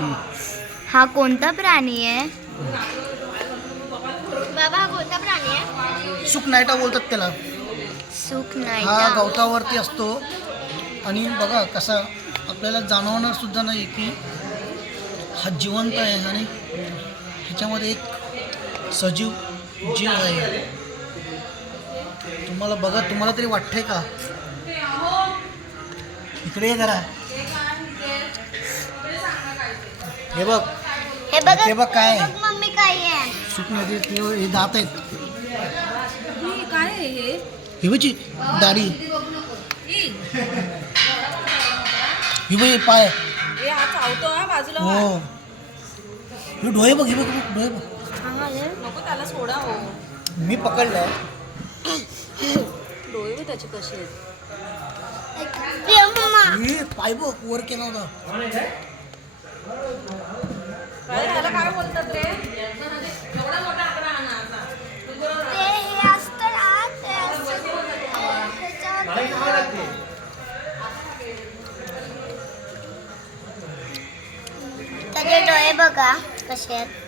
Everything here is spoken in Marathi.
हा कोणता प्राणी आहे? बाबा हा कोणता प्राणी आहे? सुकनायटा बोलतात त्याला. सुख नाही हा गवतावरती असतो. आणि बघा कसा आपल्याला जाणवणार सुद्धा नाही की हा जिवंत आहे आणि ह्याच्यामध्ये एक सजीव जीव आहे. तुम्हाला बघा तुम्हाला तरी वाटतंय का? इकडे ये जरा. हे बग हे बघा. ते बघ काय आहे. बघ मम्मी काय आहे. सुक नदी हे दात आहेत. हे काय आहे हे? ही बची दाढी. ही बघ हे पाय. हे हा चावतो हा बाजूला हो. हे डोळे बघ हे बघ हे बघ, डोळे बघ. नको त्याला सोडा हो. मी पकडलं डोळे बघ त्याचे कसे आहेत? ये मम्मा हे पाय बघ वर केला होता. त्याला काय बोलतात रे एवढा मोठा आकडा आणा हे त्याचे डोळे बघा कसे आहेत.